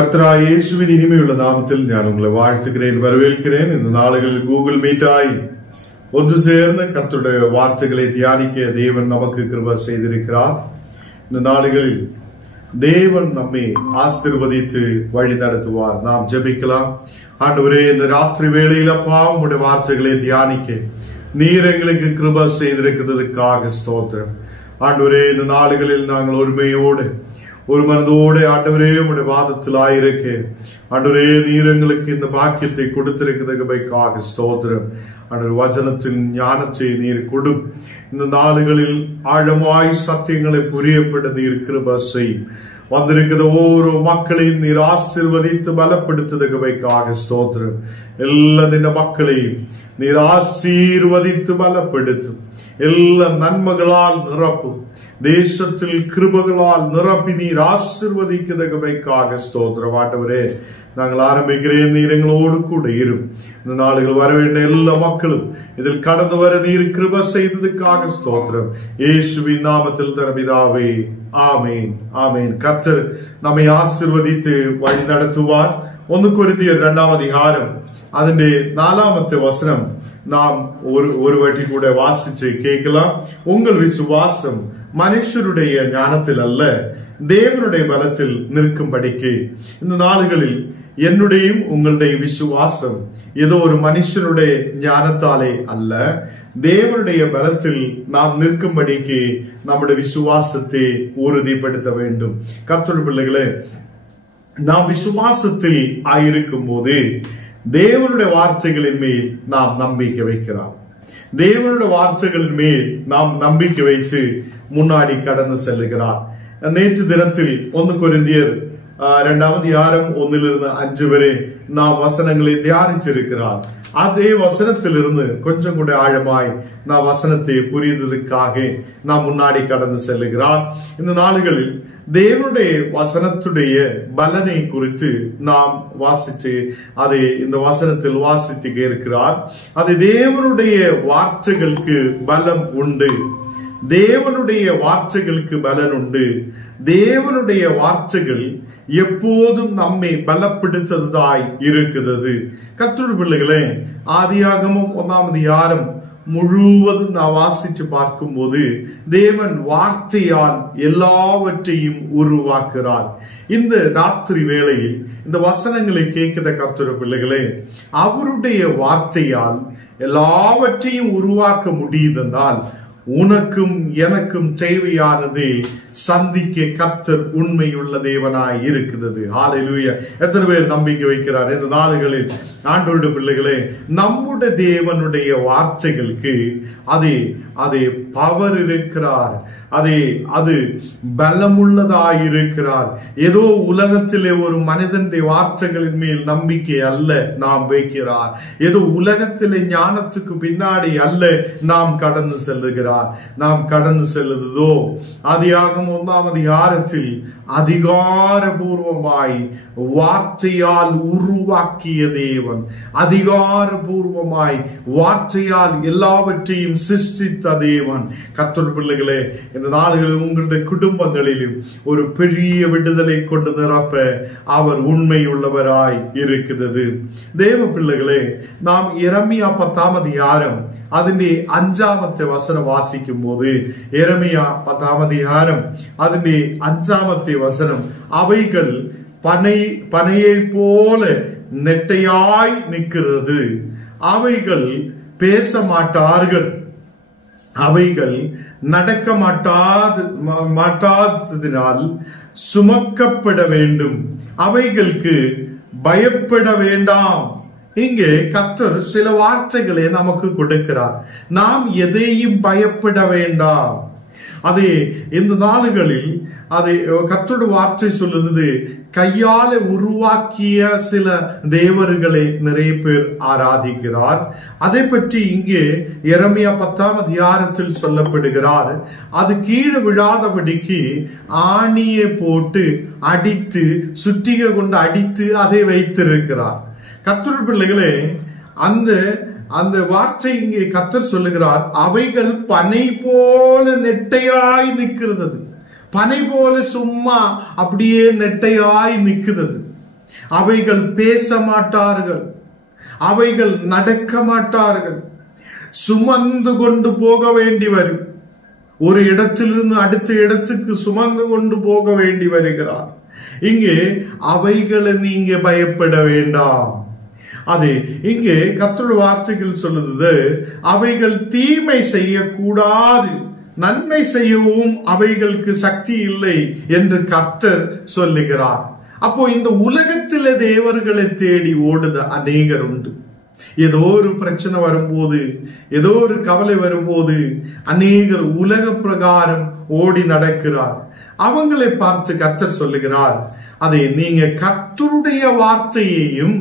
கர்த்தராகிய இயேசுவின் இனிமையுள்ள நாமத்தில் நான் உங்களை வாழ்த்துகிறேன், வரவேற்கிறேன். இந்த நாளுகளில் கூகுள் மீட்டாய் ஒன்று சேர்ந்து கர்த்தருடைய வார்த்தைகளை தியானிக்க தேவன் நமக்கு கிருபை செய்திருக்கிறார். இந்த நாளுகளில் தேவன் நம்மை ஆசீர்வதித்து வழி நடத்துவார். நாம் ஜெபிக்கலாம். ஆண்டவரே, இந்த ராத்திரி வேளையில உம்முடைய வார்த்தைகளை தியானிக்க நீர் எங்களுக்கு கிருபை செய்திருக்கிறதுக்காக ஸ்தோத்திரம். ஆண்டவரே, இந்த நாளுகளில் நாங்கள் ஒருமையோடு ஒரு மனதோடு ஆண்டவரே உடைய வாதத்தில் ஆயிருக்க ஆண்டவரே நீர் எங்களுக்கு இந்த பாக்கியத்தை கொடுத்திருக்கிறதுக்காக ஸ்தோத்திரம். ஆண்டவர், வசனத்தின் ஞானத்தை நீர் கொடும். இந்த நாளுகளில் ஆழமாய் சத்தியங்களை புரியப்பட நீர் கிருபை செய். வந்திருக்கிற ஒவ்வொரு மக்களையும் நீர் ஆசீர்வதித்து பலப்படுத்துவதற்காக ஸ்தோத்திரம். எல்லா இந்த மக்களையும் நீர் ஆசீர்வதித்து பலப்படுத்தும். எல்லா நன்மைகளால் நிரப்பும். தேசத்தில் கிருபைகளால் நிரப்பி நீர் ஆசீர்வதிக்கிறதுக்காக ஸ்தோத்திரம். ஆண்டவரே, நாங்கள் ஆரம்பிக்கிறேன், நீர் எங்களோடு கூட இரும். இந்த நாளுகள் வர வேண்டிய எல்லா மக்களும் இதில் கடந்து வர நீர் கிருபை செய்ததுக்காக ஸ்தோத்திரம். இயேசுவின் நாமத்தில் தரபிதாவே, ஆமேன், ஆமேன். கர்த்தர் நம்மை ஆசீர்வதித்து வழி நடத்துவார். 1 கொரிந்தியர் 2ஆம் அதிகாரம் അതിന്റെ 4ാമത്തെ വചനം നാം ഒരു വട്ടി കൂടെ വാസിച്ച് കേൾக்கலாம். உங்கள் விசுவாசம் மனுஷருடைய ஞானத்தில் அல்ல, தேவனுடைய பலத்தில் நிற்கும்படிக்கு. இந்த நாளுகளில் என்னுடையும் உங்களுடைய விசுவாசம் ஏதோ ஒரு மனுஷனுடைய ஞானத்தாலே அல்ல, தேவனுடைய பலத்தில் நாம் நிற்கும்படிக்கு நம்முடைய விசுவாசத்தை உறுதிப்படுத்த வேண்டும். கர்த்தருடைய பிள்ளைகளே, நாம் விசுவாசத்தில் ஆயிருக்கும் போது தேவனுடைய வார்த்தைகளின் மேல் நாம் நம்பிக்கை வைக்கிறோம். தேவனுடைய வார்த்தைகளின் மேல் நாம் நம்பிக்கை வைத்து முன்னாடி கடந்து செல்லுகிறார். நேற்று தினத்தில் 1 கொரிந்தியர் 2ஆம் அதிகாரம் 1-5 வரை நாம் வசனங்களை தியானிச்சிருக்கிறார். அதே வசனத்திலிருந்து கொஞ்சம் கூட ஆழமாய் நாம் வசனத்தை புரிந்ததுக்காக நாம் முன்னாடி கடந்து செல்லுகிறார். இந்த நாளுகளில் தேவனுடைய வசனத்துடைய பலனை குறித்து நாம் வாசித்து அதை இந்த வசனத்தில் வாசித்து இருக்கிறார். அது தேவனுடைய வார்த்தைகளுக்கு பலம் உண்டு. தேவனுடைய வார்த்தைகளுக்கு பலன் உண்டு. தேவனுடைய வார்த்தைகள் எப்போதும் நம்மை பலப்படுத்துவதாய் இருக்கிறது. கர்த்தருடைய பிள்ளைகளே, ஆதியாகமம் 1ஆம் அதிகாரம் முழுவதும் நான் வாசிச்சு பார்க்கும் போது தேவன் வார்த்தையால் எல்லாவற்றையும் உருவாக்குறார். இந்த ராத்திரி வேளையில் இந்த வசனங்களை கேட்கிற கர்த்தருடைய பிள்ளைகளே, அவருடைய வார்த்தையால் எல்லாவற்றையும் உருவாக்க முடியுதென்றால் உனக்கும் எனக்கும் தேவையானது சந்திக்க கர்த்தர் உண்மையுள்ள தேவனாய் இருக்கிறது. ஹல்லேலூயா! எத்தனை பேர் நம்பிக்கை வைக்கிறார் இந்த நாளுகளில்? ஆண்டவருடைய பிள்ளைகளே, நம்முடைய தேவனுடைய வார்த்தைகளுக்கு அதே பவர் இருக்கிறார். அது பலமுள்ளதாயிருக்கிறார். ஏதோ உலகத்திலே ஒரு மனிதனுடைய வார்த்தைகளின் மேல் நம்பிக்கை அல்ல நாம் வைக்கிறார். ஏதோ உலகத்திலே ஞானத்துக்கு பின்னாடி அல்ல நாம் கடந்து செல்லுகிறார். நாம் கடந்து செல்லுதோ ஆதியாகமம் 1ஆம் அதிகாரத்தில் அதிகாரபூர்வமாய் வார்த்தையால் உருவாக்கிய தேவன், அதிகாரபூர்வமாய் வார்த்தையால் எல்லாவற்றையும் சிருஷ்டித்த தேவன். கர்த்தருடைய பிள்ளைகளே, இந்த நாடுகளில் உங்களுடைய குடும்பங்களிலும் ஒரு பெரிய விடுதலை கொண்டு நிரப்ப அவர் உண்மை உள்ளவராய் இருக்கிறது. தேவ பிள்ளைகளே, நாம் எரேமியா 10ஆம் அதிகாரம் അതിന്റെ 5ാമത്തെ വചനം വാസിക്കും പോது எரேமியா 10ஆம் அதிகாரம் അതിന്റെ 5ാമത്തെ வசனம், அவைகள் பனையை போல நெட்டையாய் நிற்கிறது, அவைகள் பேச மாட்டார்கள், அவைகள் நடக்க மாட்டாததினால் சுமக்கப்பட வேண்டும், அவைகளுக்கு பயப்பட வேண்டாம். இங்கே கர்த்தர் சில வார்த்தைகளை நமக்கு கொடுக்கிறார். நாம் எதையும் பயப்பட வேண்டாம். அதே இந்த நாளுகளில் அதை கர்த்தருடைய வார்த்தை சொல்லுது, கையால உருவாக்கிய சில தேவர்களை நிறைய பேர் ஆராதிக்கிறார். அதை பற்றி இங்கே எரேமியா 10ஆம் அதிகாரத்தில் சொல்லப்படுகிறார். அது கீழே விழாதபடிக்கு ஆணியை போட்டு அடித்து சுற்றிகை கொண்டு அடித்து அதை வைத்திருக்கிறார். கர்த்தருடைய பிள்ளைகளே, அந்த வார்த்தை இங்கே கர்த்தர் சொல்லுகிறார், அவைகள் பனை போல நெட்டையாய் நிற்கிறது. பனை போல சும்மா அப்படியே நெட்டையாய் நிற்கிறது. அவைகள் பேச மாட்டார்கள், அவைகள் நடக்க மாட்டார்கள், சுமந்து கொண்டு போக வேண்டி வரும். ஒரு இடத்திலிருந்து அடுத்த இடத்துக்கு சுமந்து கொண்டு போக வேண்டி வருகிறார். இங்கே அவைகளை நீங்க பயப்பட வேண்டாம். அதே இங்கே கர்த்தருடைய வார்த்தைகள் சொல்லுது, அவைகள் தீமை செய்யக்கூடாது, நன்மை செய்யவும் அவைகளுக்கு சக்தி இல்லை என்று கர்த்தர் சொல்லுகிறார். அப்போ இந்த உலகத்திலே தேவர்களை தேடி ஓடுத அநேகர் உண்டு. ஏதோ ஒரு பிரச்சனை வரும்போது, ஏதோ ஒரு கவலை வரும்போது அநேகர் உலக பிரகாரம் ஓடி நடக்கிறார். அவங்களை பார்த்து கர்த்தர் சொல்லுகிறார், அதை நீங்க கர்த்தருடைய வார்த்தையையும்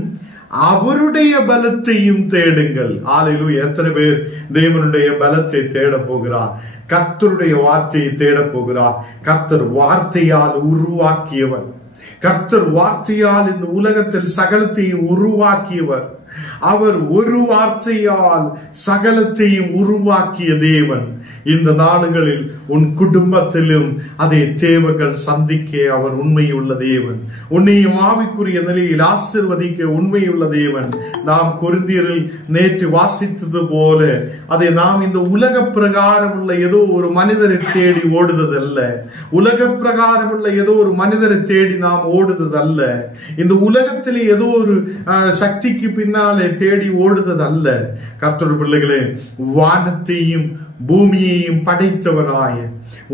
அவருடைய பலத்தையும் தேடுங்கள். ஹல்லேலூயா! எத்தனை பேர் தேவனுடைய பலத்தை தேட போகிறார்? கர்த்தருடைய வார்த்தையை தேட போகிறார். கர்த்தர் வார்த்தையால் உருவாக்கியவர். கர்த்தர் வார்த்தையால் இந்த உலகத்தில் சகலத்தையும் உருவாக்கியவர். அவர் ஒரு வார்த்தையால் சகலத்தையும் உருவாக்கிய தேவன். இந்த நாடுகளில் உன் குடும்பத்திலும் அதே தேவைகள் சந்திக்க அவர் உண்மையுள்ள தேவன். உன்னையும் ஆவிக்குரிய நிலையில் ஆசீர்வதிக்க உண்மையுள்ள தேவன். நாம் கொரிந்தியரில் நேற்று வாசித்தது போல அதை நாம் இந்த உலக பிரகாரம் உள்ள ஏதோ ஒரு மனிதரை தேடி ஓடுதல்ல, உலக பிரகாரம் உள்ள ஏதோ ஒரு மனிதரை தேடி நாம் ஓடுதல்ல, இந்த உலகத்திலே ஏதோ ஒரு சக்திக்கு பின்னாலே தேடி ஓடுதல் அல்ல. கர்த்தருடைய பிள்ளைகளே, வானத்தையும் பூமியையும் படைத்தவனாய,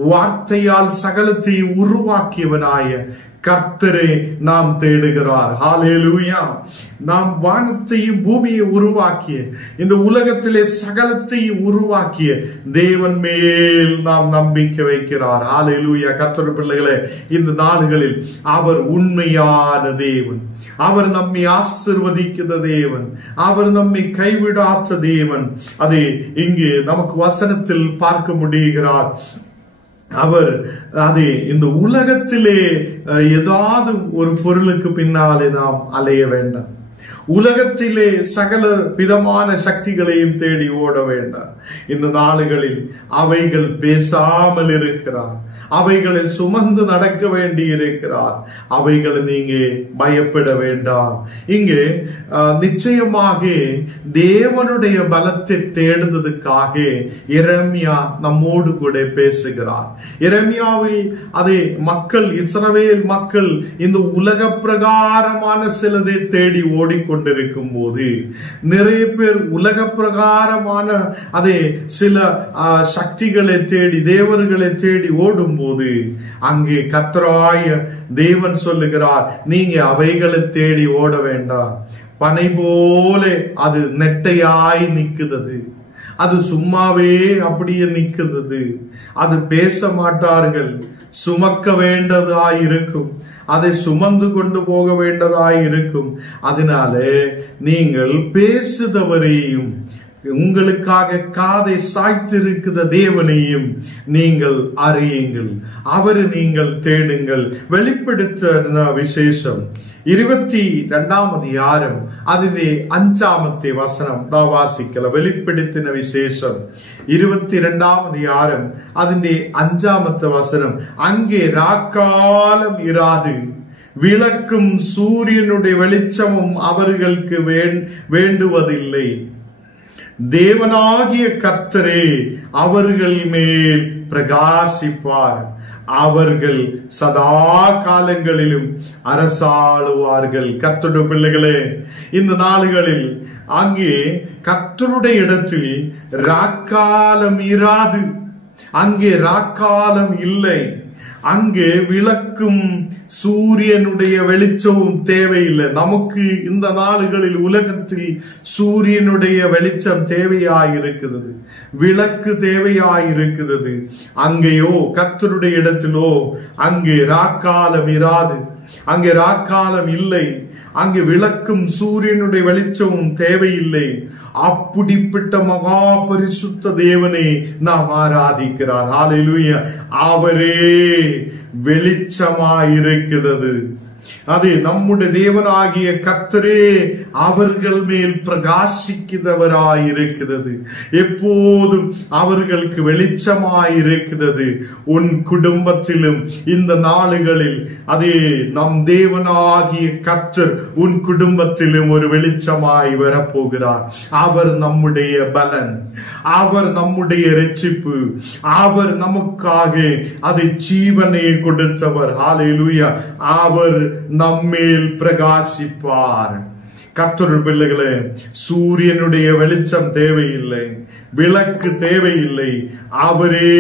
வார்த்தையால் சகலத்தையும் உருவாக்கியவனாய கர்த்தரே நாம் தேடுகிறார். ஹல்லேலூயா! நாம் வானத்தையும் பூமியை உருவாக்கிய, இந்த உலகத்திலே சகலத்தையும் உருவாக்கிய தேவன் மேல் நாம் நம்பிக்கை வைக்கிறார். ஹல்லேலூயா! கர்த்தருடைய பிள்ளைகளே, இந்த நாடுகளில் அவர் உண்மையான தேவன். அவர் நம்மை ஆசீர்வதிக்கிற தேவன். அவர் நம்மை கைவிடாத தேவன். அதை இங்கே நமக்கு வசனத்தில் பார்க்க முடிகிறார். அவர் அதே இந்த உலகத்திலே ஏதாவது ஒரு பொருளுக்கு பின்னாலே நாம் அலைய வேண்டாம். உலகத்திலே சகல விதமான சக்திகளையும் தேடி ஓட வேண்டாம். இந்த நாடுகளில் அவைகள் பேசாமல் இருக்கிறார், அவைகளை சுமந்து நடக்க வேண்டி இருக்கிறார். அவைகளை நீங்க பயப்பட வேண்டாம். இங்கே நிச்சயமாக தேவனுடைய பலத்தை தேடுவதற்காக எரேமியா நம்மோடு கூட பேசுகிறார். எரேமியாவில் அதே மக்கள், இஸ்ரவேல் மக்கள் இந்த உலக பிரகாரமான சிலதை தேடி ஓடிக்கொண்டிருக்கும் போது, நிறைய பேர் உலக பிரகாரமான அதே சில சக்திகளை தேடி, தேவர்களை தேடி ஓடும் போது அங்கே கர்த்தராய தேவன் சொல்லுகிறார், நீங்க அவைகளை தேடி ஓட வேண்டாம். பனை போல அது நெட்டையாய் நிக்குது, அது சும்மாவே அப்படியே நிக்குது, அது பேச மாட்டார்கள், சுமக்க வேண்டதாய் இருக்கும், அதை சுமந்து கொண்டு போக வேண்டதாய் இருக்கும். அதனால நீங்கள் பேசுதவரையும் உங்களுக்காக காதை சாய்த்திருக்கிற தேவனையும் நீங்கள் அறியுங்கள், அவரை நீங்கள் தேடுங்கள். வெளிப்படுத்தின விசேஷம் 22ஆம் அதிகாரம் அதிலே 5ஆமത്തെ வசனம் தான் வாசிக்கல. வெளிப்படுத்தின விசேஷம் 22ஆம் அதிகாரம் அதிலே 5ஆமത്തെ வசனம், அங்கே ராக்காலம் இராது, விளக்கும் சூரியனுடைய வெளிச்சமும் அவர்களுக்கு வேண்டுவதில்லை, தேவனாகிய கர்த்தரே அவர்கள் மேல் பிரகாசிப்பார், அவர்கள் சதா காலங்களிலும் அரசாளுவார்கள். கர்த்தருடைய பிள்ளைகளே, இந்த நாளுகளில் அங்கே கர்த்தருடைய இடத்தில் ராக்காலம் இராது, அங்கே ராக்காலம் இல்லை, அங்கே விளக்கும் சூரியனுடைய வெளிச்சமும் தேவையில்லை. நமக்கு இந்த நாடுகளில் உலகத்தில் சூரியனுடைய வெளிச்சம் தேவையாயிருக்கிறது, விளக்கு தேவையாயிருக்கிறது. அங்கேயோ கர்த்தருடைய இடத்திலோ அங்கே ராக்காலம் இராது, அங்கே ராக்காலம் இல்லை, அங்கே விளக்கும் சூரியனுடைய வெளிச்சமும் தேவையில்லை. அப்படிப்பட்ட மகா பரிசுத்த தேவனை நாம் ஆராதிக்கிறார். ஹல்லேலூயா! அவரே வெளிச்சமாயிருக்கிறது, அது நம்முடைய தேவனாகிய கர்த்தரே அவர்கள் மேல் பிரகாசிக்கிறவராயிருக்கிறது. எப்போதும் அவர்களுக்கு வெளிச்சமாயிருக்கிறது. உன் குடும்பத்திலும் இந்த நாளுகளில் அதே நம் தேவனாகிய கர்த்தர் உன் குடும்பத்திலும் ஒரு வெளிச்சமாய் வரப்போகிறார். அவர் நம்முடைய பலன், அவர் நம்முடைய இரட்சிப்பு, அவர் நமக்காக அதை ஜீவனை கொடுத்தவர். ஹல்லேலூயா. அவர் நம்மேல் பிரகாசிப்பார். கர்த்தருடைய பிள்ளைகளே, சூரியனுடைய வெளிச்சம் தேவையில்லை, விளக்கு தேவையில்லை. அவரே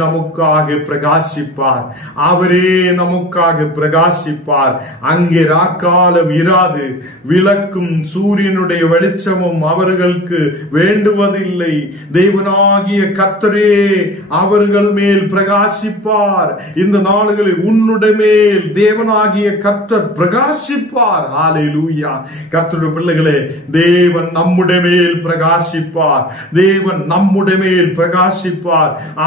நமக்காக பிரகாசிப்பார். அவரே நமக்காக பிரகாசிப்பார். அங்கே ராக்காலம் இராது. விளக்கும் சூரியனுடைய வெளிச்சமும் அவர்களுக்கு வேண்டுவதில்லை. தேவனாகிய கர்த்தரே அவர்கள் மேல் பிரகாசிப்பார். இந்த நாடுகளில் உன்னுடைய மேல் தேவனாகிய கர்த்தர் பிரகாசிப்பார். ஹல்லேலூயா. கர்த்தருடைய பிள்ளைகளே, தேவன் நம்முடைய மேல் பிரகாசிப்பார். தேவன் நம்முடைய மேல் பிரகாசிப்பார்.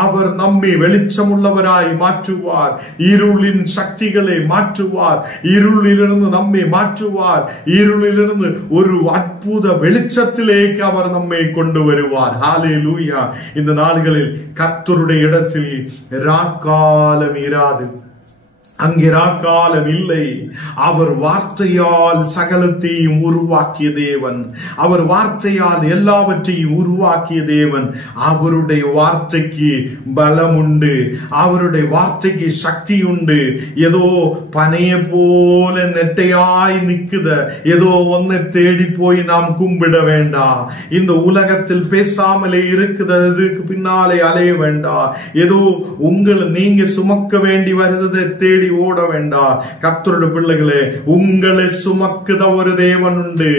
அவர் நம்மை வெளிச்சமுள்ளவராய் மாற்றுவார். இருளின் சக்திகளை மாற்றுவார். இருளிலிருந்து நம்மை மாற்றுவார். இருளிலிருந்து ஒரு அற்புத வெளிச்சத்திலேக்கு அவர் நம்மை கொண்டு வருவார். ஹல்லேலூயா. இந்த நாடுகளில் கர்த்தருடைய இடத்தில் ராக்காலம் இராது. அங்கே ராக்காலம் இல்லை. அவர் வார்த்தையால் சகலத்தையும் உருவாக்கிய தேவன். அவர் வார்த்தையால் எல்லாவற்றையும் உருவாக்கிய தேவன். அவருடைய வார்த்தைக்கு பலம் உண்டு. அவருடைய வார்த்தைக்கு சக்தி உண்டு. ஏதோ பனைய போல நெட்டையாய் நிக்குத ஏதோ ஒன்னை தேடி போய் நாம் கும்பிட வேண்டாம். இந்த உலகத்தில் பேசாமலே இருக்குதுக்கு பின்னாலே அலைய வேண்டாம். ஏதோ நீங்க சுமக்க வேண்டி வருவதை தேடி ஓட வேண்டாம். கர்த்தருடைய பிள்ளைகளே, உங்களை சுமக்குத ஒரு தேவன் உண்டு.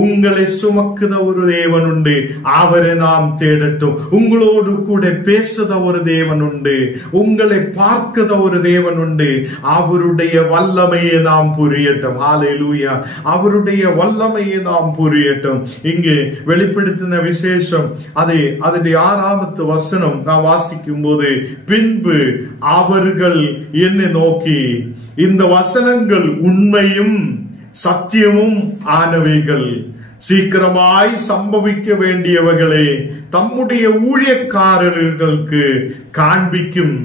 உங்களை சுமக்குத ஒரு தேவன் உண்டு. அவரை நாம் தேடட்டும். உங்களோடு கூட பேசுத ஒரு தேவன் உண்டு. உங்களை பார்க்குத ஒரு தேவன் உண்டு. அவருடைய வல்லமையை நாம் புரியட்டும். ஹல்லேலூயா. அவருடைய வல்லமையை நாம் புரியட்டும். இங்கே வெளிப்படுத்தின விசேஷம் அதனுடைய 6வது வசனம் நான் வாசிக்கும் போது, பின்பு அவர்கள் என்னை நோக்கி, இந்த வசனங்கள் உண்மையும் சத்தியமும் ஆனவைகள், சீக்கிரமாய் சம்பவிக்க வேண்டியவர்களே, தம்முடைய ஊழியக்காரர்களுக்கு காண்பிக்கும்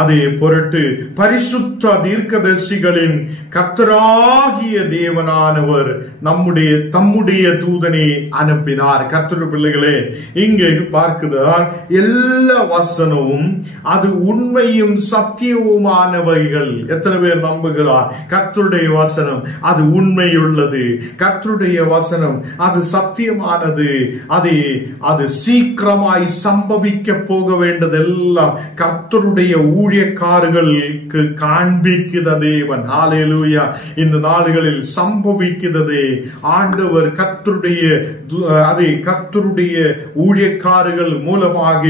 அதே பொருட்டு பரிசுத்த தீர்க்கதரிசிகளின் கர்த்தராகிய தேவனானவர் தம்முடைய தூதனை அனுப்பினார். கர்த்தருடைய பிள்ளைகளே, இங்கே பார்க்கிறார், எல்லா வசனமும் அது உண்மையும் சத்தியவுமானவைகள். எத்தனை பேர் நம்புகிறார்? கர்த்தருடைய வசனம் அது உண்மையுள்ளது. கர்த்தருடைய வசனம் அது சத்தியமானது. அது சீக்கிரமாய் சம்பவிக்க போக வேண்டதெல்லாம் கர்த்தருடைய ஊழியக்காரர்களுக்கு காண்பிக்கிற தேவன். ஹல்லேலூயா. இந்த நாடுகளில் சம்பவிக்கிறது. ஆண்டவர் கர்த்தருடைய ஊழியக்காரர்கள் மூலமாக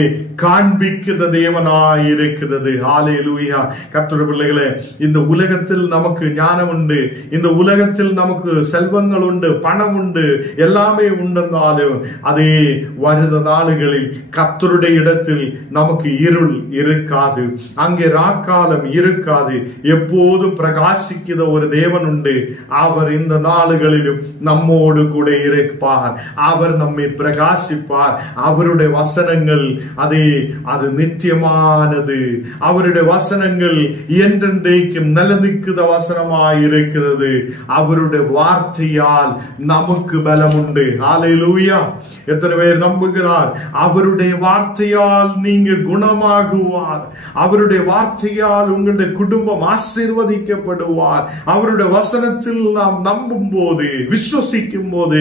காண்பிக்கிற தேவனாய் இருக்கிறது. ஹல்லேலூயா. கர்த்தருடைய பிள்ளைகளே, இந்த உலகத்தில் நமக்கு ஞானம் உண்டு. இந்த உலகத்தில் நமக்கு செல்வங்கள் உண்டு, பணம் உண்டு, எல்லாமே உண்டென்றாலும் அதே வருத நாடுகளில் கர்த்தருடைய இடத்தில் நமக்கு இருள் இருக்காது. அங்கே ராக்காலம் இருக்காது. எப்போதும் பிரகாசிக்கிற ஒரு தேவன் உண்டு. அவர் இந்த நாளுகளிலும் நம்மோடு கூட இருப்பார். அவர் நம்மை பிரகாசிப்பார். அவருடைய வசனங்கள் அது நித்தியமானது. அவருடைய வசனங்கள் என்றென்றைக்கும் நிலநிற்கிற வசனமாய் இருக்கிறது. அவருடைய வார்த்தையால் நமக்கு பலம் உண்டு. ஹல்லேலூயா. எத்தனை பேர் நம்புகிறார்? அவருடைய வார்த்தையால் நீங்க குணமாகுவார். அவருடைய வார்த்தையால் உங்களுடைய குடும்பம் ஆசீர்வதிக்கப்படுவார். அவருடைய வசனத்தில் நாம் நம்பும் போது, விசுவசிக்கும் போது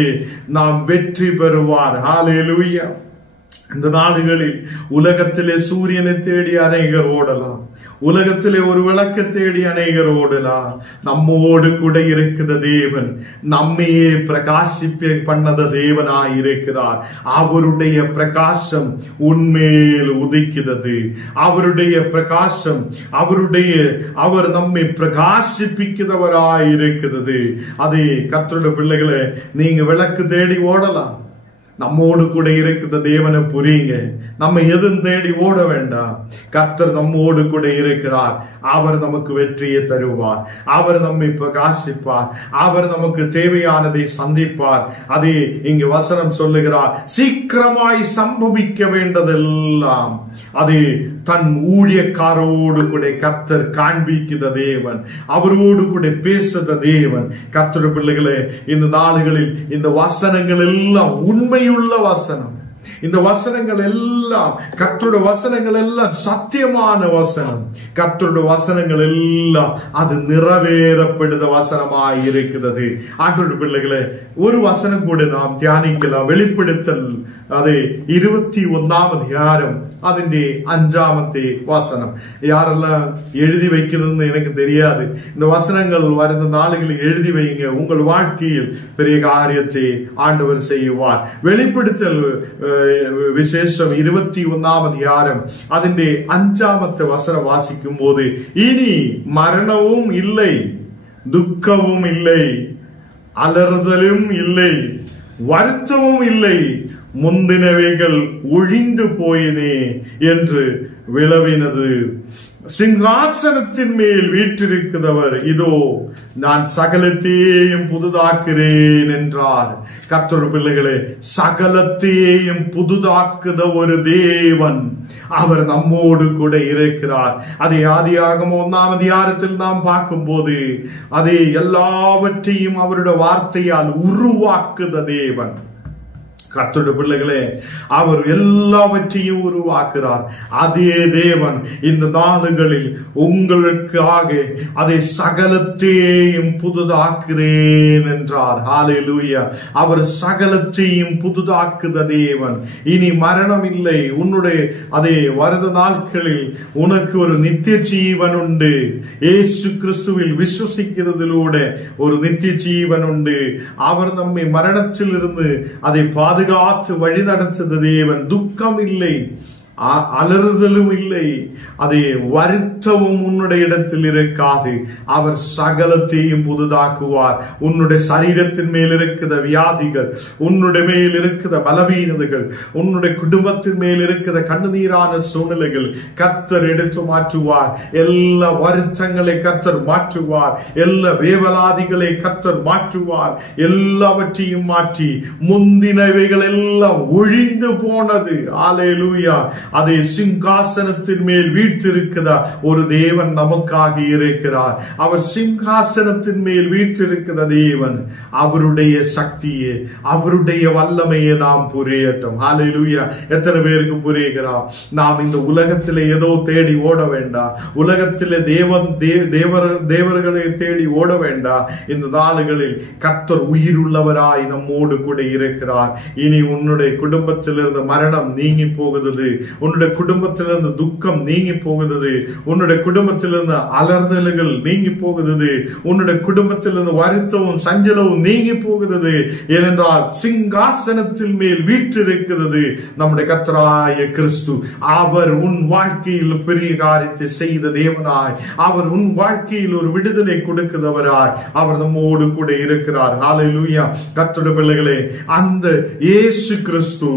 நாம் வெற்றி பெறுவார். ஹல்லேலூயா. இந்த நாடுகளில் உலகத்திலே சூரியனை தேடி அநேகர் ஓடலாம். உலகத்திலே ஒரு விளக்கு தேடி அநேகர் ஓடலாம். நம்மோடு கூட இருக்கிற தேவன் நம்மையே பிரகாசிப்ப பண்ணத தேவனாய் இருக்கிறார். அவருடைய பிரகாசம் உன்மேல் உதிக்கிறது. அவருடைய பிரகாசம் அவர் நம்மை பிரகாசிப்பிக்கிறவராய் இருக்கிறது. அதே கர்த்தருடைய பிள்ளைகளே, நீங்க விளக்கு தேடி ஓடலாம். நம்மோடு கூட இருக்கிற தேவனை புரியுங்க. நம்ம எதுவும் தேடி ஓட வேண்டாம். கர்த்தர் நம்மோடு கூட இருக்கிறார். அவர் நமக்கு வெற்றியை தருவார். அவர் நம்மை பிரகாசிப்பார். அவர் நமக்கு தேவையானதை சந்திப்பார். அது இங்கு வசனம் சொல்லுகிறார், சீக்கிரமாய் சம்பவிக்க வேண்டதெல்லாம் அது தன் ஊழியக்காரோடு கூட கர்த்தர் காண்பிக்கிற தேவன், அவரோடு கூட பேசுகிற தேவன். கர்த்தருடைய பிள்ளைகளே, இந்த நாளுகளில் இந்த வசனங்கள் எல்லாம் உண்மையுள்ள வசனம். இந்த வசனங்கள் எல்லாம் கர்த்தருடைய வசனங்கள் எல்லாம் சத்தியமான வசனம். கர்த்தருடைய வசனங்கள் எல்லாம் அது நிறைவேறப்படுத வசனமாய் இருக்கிறது. ஆண்டவருடைய பிள்ளைகளே, ஒரு வசனம் கூட நாம் தியானிக்கலாம். வெளிப்படுத்தல் அது 21ஆம் அதிகாரம் അതിന്റെ 5ാമത്തെ வசனம். யாரெல்லாம் எழுதி வைக்கிறதுன்னு எனக்கு தெரியாது. இந்த வசனங்கள் வருந்த நாளுகளில் எழுதி வைங்க. உங்கள் வாழ்க்கையில் பெரிய காரியத்தை ஆண்டவர் செய்வார். வெளிப்படுத்தல் விசேஷம் 21ஆம் அதிகாரம் അതിന്റെ 5ാമത്തെ வசனம் வாசிக்கும் போது, இனி மரணமும் இல்லை, துக்கமும் இல்லை, அலறுதலும் இல்லை, வருத்தமும் இல்லை, முந்தினவைகள் ஒழிந்து போயினே என்று விளவினது. சிங்காசனத்தின் மேல் வீற்றிருக்கிறவர், இதோ நான் சகலத்தையும் புதுதாக்குறேன் என்றார். கர்த்தருடைய பிள்ளைகளே, சகலத்தையும் புதுதாக்குத ஒரு தேவன், அவர் நம்மோடு கூட இருக்கிறார். அதை ஆதியாகமம் 1ஆம் அதிகாரத்தில் நாம் பார்க்கும் போது, அதை எல்லாவற்றையும் அவருடைய வார்த்தையால் உருவாக்குத தேவன். கர்த்தருடைய பிள்ளைகளே, அவர் எல்லாவற்றையும் உருவாக்குறார். அதே தேவன் இந்த நாடுகளில் உங்களுக்காக அதை சகலத்தையும் புதுதாக்குறேன் என்றார். ஹல்லேலூயா. அவர் சகலத்தையும் புதுதாக்குத தேவன். இனி மரணம் இல்லை. உன்னுடைய அதே வருத நாட்களில் உனக்கு ஒரு நித்திய ஜீவன் உண்டு. இயேசு கிறிஸ்துவில் விசுவசிக்கிறதிலூടെ ஒரு நித்திய ஜீவன் உண்டு. அவர் நம்மை மரணத்தில் இருந்து அதை பாதுகாத்து வழி நடத்துத தேவன். துக்கம் இல்லை, அலறுதலும் இல்லை, அதே வருத்தமும் உன்னுடைய இடத்தில் இருக்காது. அவர் சகலத்தையும் புதுதாக்குவார். உன்னுடைய சரீரத்தின் மேல் இருக்கிற வியாதிகள், உன்னுடைய மேல் இருக்கிற பலவீனதைகள், உன்னுடைய குடும்பத்தின் மேல் இருக்கிற கண்ணீரான சூழ்நிலைகள் கர்த்தர் எடுத்து மாற்றுவார். எல்லா வருத்தங்களை கர்த்தர் மாற்றுவார். எல்லா வேவலாதிகளை கர்த்தர் மாற்றுவார். எல்லாவற்றையும் மாற்றி முந்தினவைகள் எல்லாம் ஒழிந்து போனது. ஹல்லேலூயா. அதே சிங்காசனத்தின் மேல் வீற்றிருக்கிற ஒரு தேவன் நமக்காக இருக்கிறார். அவர் சிங்காசனத்தின் மேல் வீற்றிருக்கிற தேவன். அவருடைய சக்தியை, அவருடைய வல்லமையை நாம் புரியட்டும். ஹல்லேலூயா. எத்தனை பேருக்கு புரியுகிறோம்? நாம் இந்த உலகத்திலே ஏதோ தேடி ஓட வேண்டாம். உலகத்திலே தேவர்களை தேடி ஓட வேண்டாம். இந்த நாளுகளில் கர்த்தர் உயிருள்ளவராய் நம்மோடு கூட இருக்கிறார். இனி உன்னுடைய குடும்பத்திலிருந்து மரணம் நீங்கி போகுது. உன்னுடைய குடும்பத்திலிருந்து துக்கம் நீங்கி போகுது. உன்னுடைய குடும்பத்திலிருந்து அலறுதல்கள் நீங்கி போகுது. உன்னுடைய குடும்பத்திலிருந்து வருத்தமும் சஞ்சலமும் நீங்கி போகுது. ஏனென்றால் சிங்காசனத்தில் மேல் வீற்றிருக்கிறது நம்முடைய கர்த்தராய கிறிஸ்து. அவர் உன் வாழ்க்கையில் பெரிய காரியத்தை செய்த தேவனாய், அவர் உன் வாழ்க்கையில் ஒரு விடுதலை கொடுக்கிறவராய் அவர் நம்மோடு கூட இருக்கிறார். ஹல்லேலூயா. கர்த்தருடைய பிள்ளைகளே, அந்த இயேசு கிறிஸ்து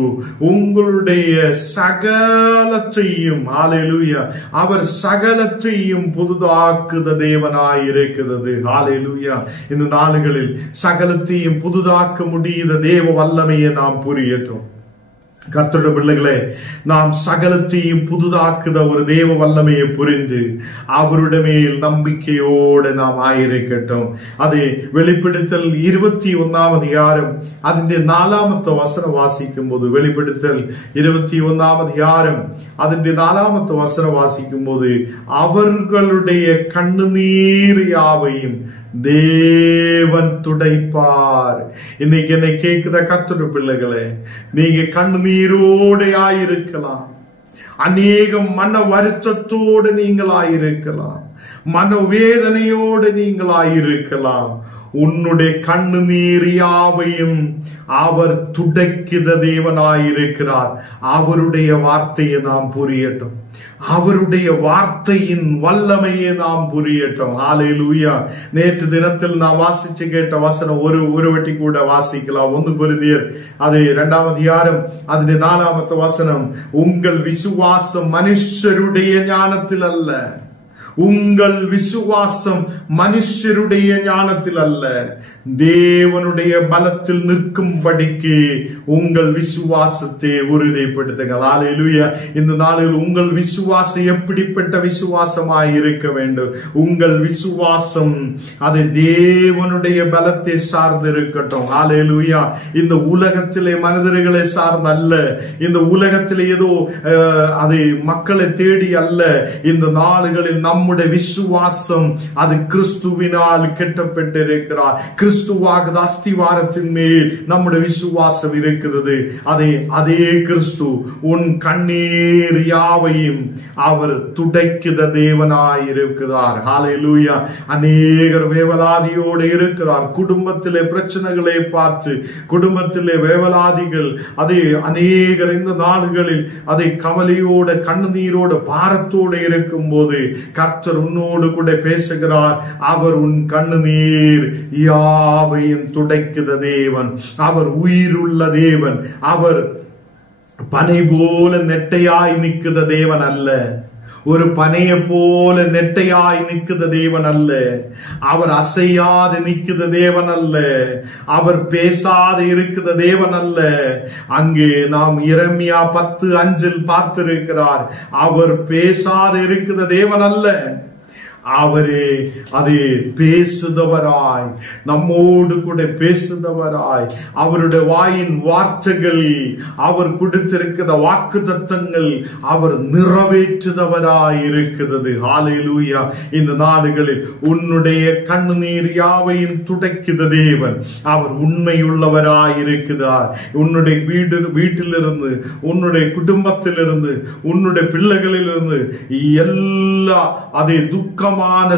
உங்களுடைய சகலத்தையும், ஹல்லேலூயா, அவர் சகலத்தையும் புதுதாக்குத தேவனாய் இருக்கிறது. ஹல்லேலூயா. இந்த நாளுகளில் சகலத்தையும் புதுதாக்க முடியாத தேவ வல்லமையை நாம் புரியட்டும். கர்த்தருடைய பிள்ளைகளே, நாம் சகலத்தையும் புதுதாக்குத ஒரு தேவ வல்லமையை புரிந்து அவருடைய மேல் நம்பிக்கையோடு நாம் ஆயிருக்கட்டும். அதே வெளிப்படுத்தல் 21ஆம் அதிகாரம் അതിന്റെ 4ാമത്തെ വചനം വാസിക്കും போது, வெளிப்படுத்தல் 21ஆம் அதிகாரம் അതിന്റെ 4ാമത്തെ வசனம் வாசிக்கும் போது, அவர்களுடைய கண்ணீர் யாவையும் தேவன் துடைப்பார். இன்னைக்கு என்னை கேட்கிற கர்த்தருடைய பிள்ளைகளே, நீங்க கண்ணீரோடு ஆயிருக்கலாம். அநேகம் மன வருத்தத்தோடு நீங்கள் ஆயிருக்கலாம். மனவேதனையோடு நீங்கள் ஆயிருக்கலாம். உன்னுடைய கண்ணுநீர் யாவையும் அவர் துடைக்கிற தேவனாயிருக்கிறார். அவருடைய வார்த்தையை நாம் புரியட்டும், அவருடைய வார்த்தையின் வல்லமையை நாம் புரியட்டும். ஹல்லேலூயா. நேற்று தினத்தில் நாம் வாசிச்சு கேட்ட வசனம் ஒரு வட்டி கூட வாசிக்கலாம். 1 கொரிந்தியர் அது 2ஆம் அதிகாரம் அதில் 4ஆம் வசனம், உங்கள் விசுவாசம் மனுஷருடைய ஞானத்தில் அல்ல, உங்கள் விசுவாசம் மனுஷருடைய ஞானத்தில் அல்ல, தேவனுடைய பலத்தில் நிற்கும்படிக்கு உங்கள் விசுவாசத்தை உறுதிப்படுத்துங்கள். ஹல்லேலூயா. இந்த நாளில் உங்கள் விசுவாசம் எப்படிப்பட்ட விசுவாசமாய் இருக்க வேண்டும்? உங்கள் விசுவாசம் அது தேவனுடைய பலத்தை சார்ந்து இருக்கட்டும். ஹல்லேலூயா. இந்த உலகத்திலே மனிதர்களை சார்ந்து அல்ல, இந்த உலகத்திலே ஏதோ அது மக்களை தேடி அல்ல. இந்த நாடுகளில் நம்முடைய விசுவாசம் அது கிறிஸ்துவினால் கட்டப்பட்டிருக்கிறார். கிறிஸ்துவாக அஸ்திவாரத்தின் மேல் நம்முடைய விசுவாசம் இருக்கிறது. அதே கிறிஸ்து உன் கண்ணீர் யாவையும் அவர் துடைக்கிற தேவனாயிருக்கிறார். ஹல்லேலூயா. அநேகர் வேவலாதியோடு இருக்கிறார். குடும்பத்திலே பிரச்சனைகளை பார்த்து குடும்பத்திலே வேவலாதிகள் அநேகர் இந்த நாடுகளில் கவலையோட கண்ணீரோட பாரத்தோடு இருக்கும் போது கர்த்தர் உன்னோடு கூட பேசுகிறார். அவர் உன் கண்ணீர் யாவையும் துடைக்கிற தேவன், அவர் உயிருள்ள தேவன், அவர் பனை போல நெட்டையாய் நிற்கிற தேவன் அல்ல, ஒரு பனைய போல நெட்டையாய் நிற்கிற தேவன் அல்ல, அவர் அசையாது நிற்கிற தேவன் அல்ல, அவர் பேசாது இருக்கிற தேவன் அல்ல. அங்கே நாம் எரேமியா 10:5 பார்த்திருக்கிறார். அவர் பேசாது இருக்கிற தேவன் அல்ல, அவரே பேசுதவராய், நம்மோடு கூட பேசுதவராய், அவருடைய வாயின் வார்த்தைகள், அவர் கொடுத்திருக்கிற வாக்கு தத்தங்கள் அவர் நிறைவேற்றுதவராய் இருக்கிறது. ஹல்லேலூயா. இந்த நாடுகளில் உன்னுடைய கண்ணீர் யாவையும் துடைக்கிற தேவன் அவர் உண்மையுள்ளவராய் இருக்கிறார். உன்னுடைய வீட்டிலிருந்து, உன்னுடைய குடும்பத்திலிருந்து, உன்னுடைய பிள்ளைகளிலிருந்து எல்லா துக்கம்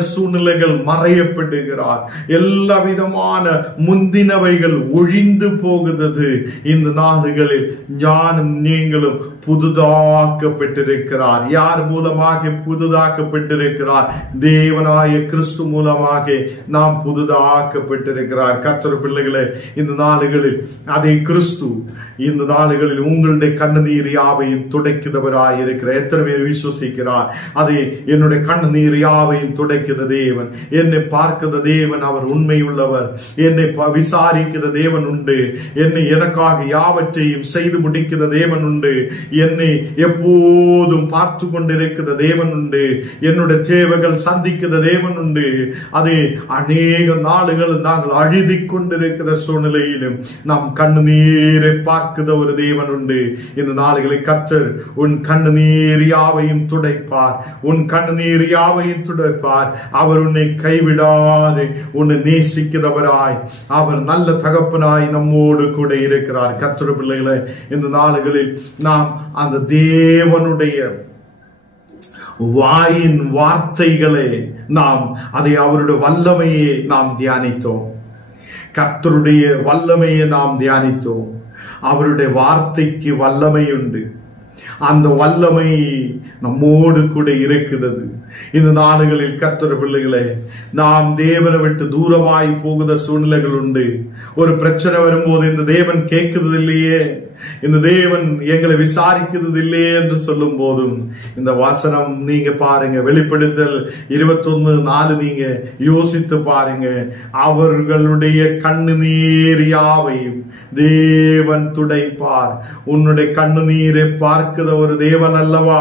சூழ்நிலைகள் மறையப்படுகிறார். எல்லா விதமான முந்தினவைகள் ஒழிந்து போகிறது. இந்த நாடுகளில் ஞானம் நீங்களும் புதுதாக்கப்பட்டிருக்கிறார். யார் மூலமாக புதுதாக்கப்பட்டிருக்கிறார்? தேவனாய கிறிஸ்து மூலமாக நாம் புதுதாக்கப்பட்டிருக்கிறார். கர்த்தர் பிள்ளைகளே, இந்த நாடுகளில் கிறிஸ்து இந்த நாடுகளில் உங்களுடைய கண்ணீர் யாவையும் துடைக்கிறவராய் இருக்கிறார். எத்தனை பேர் விசுவசிக்கிறார்? என்னுடைய கண்ணீர் யாவையும் துடைக்கிற தேவன், என்னை பார்க்கிற தேவன், அவர் உண்மை உள்ளவர். என்னை விசாரிக்கிற தேவன் உண்டு. எனக்காக யாவற்றையும் செய்து முடிக்கிற தேவன் உண்டு. என்னை எப்போதும் பார்த்து கொண்டிருக்கிற தேவன் உண்டு. என்னுடைய தேவைகள் சந்திக்கிற தேவன் உண்டு. அநேக நாடுகள் நாங்கள் அழுதி கொண்டிருக்கிற சூழ்நிலையிலும் நாம் கண்ணீரை பார்க்கிற ஒரு தேவன் உண்டு. இந்த நாடுகளை கர்த்தர் உன் கண்ணீர் யாவையும் துடைப்பார், உன் கண்ணீர் யாவையும் துடைப்பார். அவர் உன்னை கைவிடாது உன்னை நேசிக்கிறவராய், அவர் நல்ல தகப்பனாய் நம்மோடு கூட இருக்கிறார். கர்த்தர் பிள்ளைகளை, இந்த நாடுகளில் நாம் அந்த தேவனுடைய வாயின் வார்த்தைகளை அவருடைய வல்லமையை நாம் தியானித்தோம். கர்த்தருடைய வல்லமையை நாம் தியானித்தோம். அவருடைய வார்த்தைக்கு வல்லமை உண்டு. அந்த வல்லமை நம்மோடு கூட இருக்கிறது. இந்த நாடுகளில் கர்த்தர் பிள்ளைகளே, நாம் தேவனை விட்டு தூரமாய் போகிற சூழ்நிலைகள் உண்டு. ஒரு பிரச்சனை வரும்போது இந்த தேவன் கேட்கிறது இல்லையே, இந்த தேவன் எங்களை விசாரிக்கிறது இல்லையே என்று சொல்லும் போதும் இந்த வசனம் நீங்க பாருங்க, வெளிப்படுத்தல் 21:4 நீங்க யோசித்து பாருங்க. அவர்களுடைய கண்ணீர் யாவையும் தேவன் துடைப்பார். உன்னுடைய கண்ணீரை பார்க்கிற ஒரு தேவன் அல்லவா?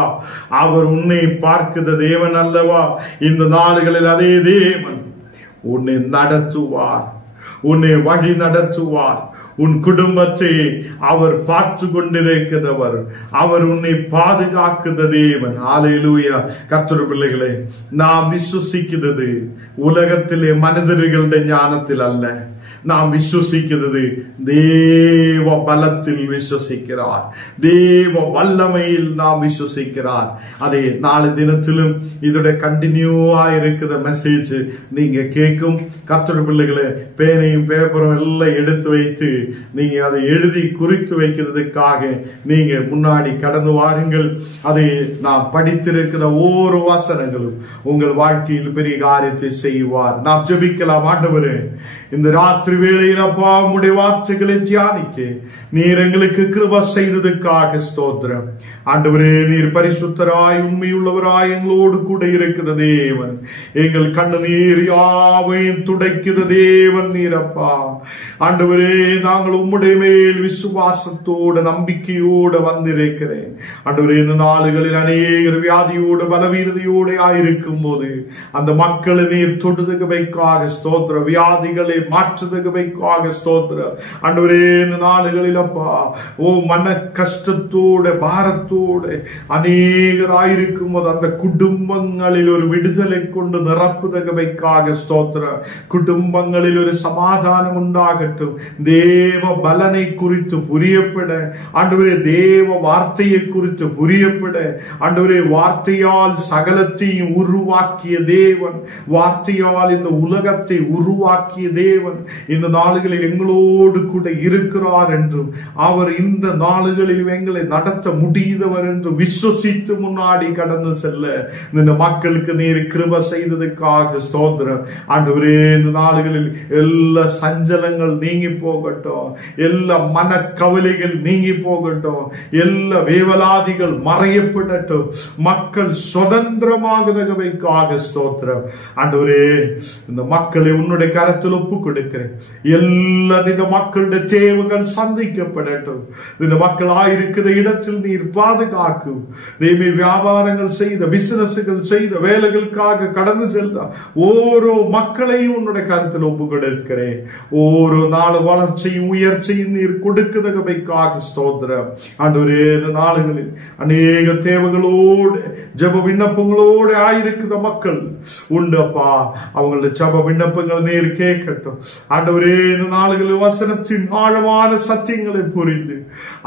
அவர் உன்னை பார்க்கிற தேவன் அல்லவா? இந்த நாடுகளில் அதே தேவன் உன்னை நடத்துவார், உன்னை வழி நடத்துவார். உன் குடும்பத்தை அவர் பார்த்து கொண்டிருக்கிறவர், அவர் உன்னை பாதுகாக்கிற தேவன். ஹல்லேலூயா. கர்த்தர் பிள்ளைகளே, நாம் விசுவசிக்கிறது உலகத்திலே மனிதர்களுடைய ஞானத்தில் அல்ல, நாம் விசுவசிக்கிறது தேவ பலத்தில் விசுவசிக்கிறார், தேவ வல்லமையில் நாம் விசுவசிக்கிறார். அதே நாலு தினத்திலும் இதோட கண்டினியூவா இருக்கிற மெசேஜ் நீங்க கேட்கும். கர்த்தருடைய பிள்ளைகளை பேனையும் பேப்பரும் எல்லாம் எடுத்து வைத்து நீங்க அதை எழுதி குறித்து வைக்கிறதுக்காக நீங்க முன்னாடி கடந்து வாருங்கள். அதை நாம் படித்திருக்கிற ஒவ்வொரு வசனங்களும் உங்கள் வாழ்க்கையில் பெரிய காரியத்தை செய்வார். நாம் ஜெபிக்கலாம். ஆண்டவரே, இந்த ராத்திரி வேளையில் அப்பா உம்முடைய வார்த்தைகளை தியானிக்க நீர் எங்களுக்கு கிருபை செய்ததுக்காக ஸ்தோத்திரம். ஆண்டவரே, நீர் பரிசுத்தராய் உண்மையுள்ளவராய் எங்களோடு கூட இருக்கிற தேவன், எங்கள் கண்ணீர் யாவையும் துடைக்கிற தேவன் நீர் அப்பா. ஆண்டவரே, நாங்கள் உம்முடைய மேல் விசுவாசத்தோடு நம்பிக்கையோடு வந்திருக்கிறேன். ஆண்டவரே, இந்த நாளுகளில் அநேகர் வியாதியோடு பலவீனதையோடு ஆயிருக்கும் போது அந்த மக்களை நீர் தொடுதகவைக்காக ஸ்தோத்திர, வியாதிகளை மாற்றுதகவைக்காக ஸ்தோத்திர. ஆண்டவரே, இந்த நாளுகளில் அப்பா மன கஷ்டத்தோட பாரத்தோடு அநேகர் ஆயிருக்கும் போது அந்த குடும்பங்களில் ஒரு விடுதலை கொண்டு நிரப்புதகவைக்காக ஸ்தோத்திர. குடும்பங்களில் ஒரு சமாதானம் உண்டாகட்டும். தேவ பலனை குறித்து புரியப்பட, ஆண்டவரே தேவ வார்த்தையை குறித்து புரியப்பட, ஆண்டவரே வார்த்தையால் சகலத்தையும் உருவாக்கிய தேவன், வார்த்தையால் இந்த உலகத்தை உருவாக்கிய தேவன் இந்த நாளுகளில் எங்களோடு கூட இருக்கிறார் என்றும் அவர் இந்த நாளுகளில் எங்களை நடத்த முடிந்தவர் என்று விசுவசித்து முன்னாடி கடந்து செல்ல இந்த மக்களுக்கு நீர் கிருபை செய்ததுக்காக ஸ்தோத்திரம். ஆண்டவரே, இந்த நாளுகளில் எல்லா சஞ்சலங்கள் நீங்கி போகட்டும், எல்லா மன கவலைகள் நீங்கி போகட்டும், எல்லா வேவலாதிகள் மறையப்படட்டும், மக்கள் சுதந்திரமாகதகவைக்காக ஸ்தோத்திரம். ஆண்டவரே, இந்த மக்களை உன்னுடைய கரத்தில் ஒப்பு கொடுக்கிறேன். எல்லா இந்த மக்களுடைய தேவைகள் சந்திக்கப்படட்டும். இந்த மக்கள் ஆயிருக்கிற இடத்தில் நீர் பாதுகாக்கும். நீ வியாபாரங்கள் செய்த, பிசினஸ்கள் செய்த, வேலைகளுக்காக கடந்து செல்த ஓரோ மக்களையும் உன்னுடைய கருத்தில் ஒப்பு கொடுக்கிறேன். ஓரோ நாள் வளர்ச்சியும் உயர்ச்சியும் நீர் கொடுக்கதகவைக்காக ஸ்தோத்திரம். ஆண்டவரே, இந்த நாளுகளில் அநேக தேவைகளோடு ஜெப விண்ணப்பங்களோடு ஆயிருக்கிற மக்கள் உண்டு அப்பா. அவங்களுடைய ஜெப விண்ணப்பங்கள் நீர் கேட்கட்டும். ஆண்டவரே, இந்த நாளுகளில் வசனத்தின் ஆழமான சத்தியங்களை புரிந்து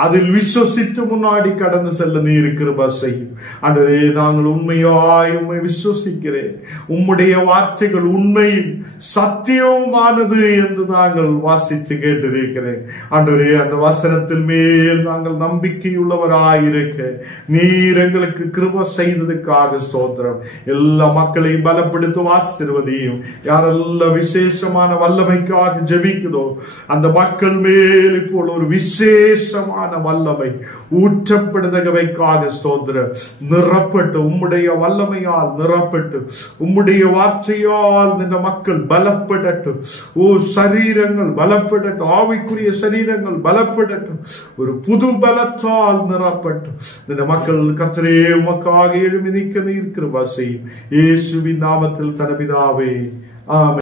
அதில் விசுவசித்து முன்னாடி கடந்து செல்ல நீர் கிருபை செய்யும். ஆண்டவரே, நாங்கள் உண்மையாய் உம்மை விசுவசிக்கிறேன். உம்முடைய வார்த்தைகள் உண்மையும் சத்தியமானது என்று நாங்கள் வாசித்து கேட்டிருக்கிறேன். ஆண்டவரே, அந்த வசனத்தின் மேல் நாங்கள் நம்பிக்கையுள்ளவராயிருக்க நீர் எங்களுக்கு கிருபை செய்ததுக்காக ஸ்தோத்திரம். எல்லா மக்களையும் பலப்படுத்தும் ஆசீர்வதியும். யாரெல்லாம் விசேஷமான வல்லமைக்காக ஜெபிக்குதோ அந்த மக்கள் மேல் இப்போ ஒரு விசேஷமான வல்லமை ஊற்றப்படுதகவைக்காக ஸ்தோத்திரம். நிரப்பட்டு உம்முடைய வல்லமையால் நிரப்பட்டு உம்முடைய வார்த்தையால் இந்த மக்கள் பலப்படட்டும். சரீரங்கள் பலப்படட்டும், ஆவிக்குரிய சரீரங்கள் பலப்படட்டும், ஒரு புது பலத்தால் நிரப்பட்டும். இந்த மக்கள் கர்த்தரே உமக்காக எழுமி நிற்க நீர் கிருபை செய்யும். இயேசுவின் நாமத்தில் தரபிதாவே, ஆமென்.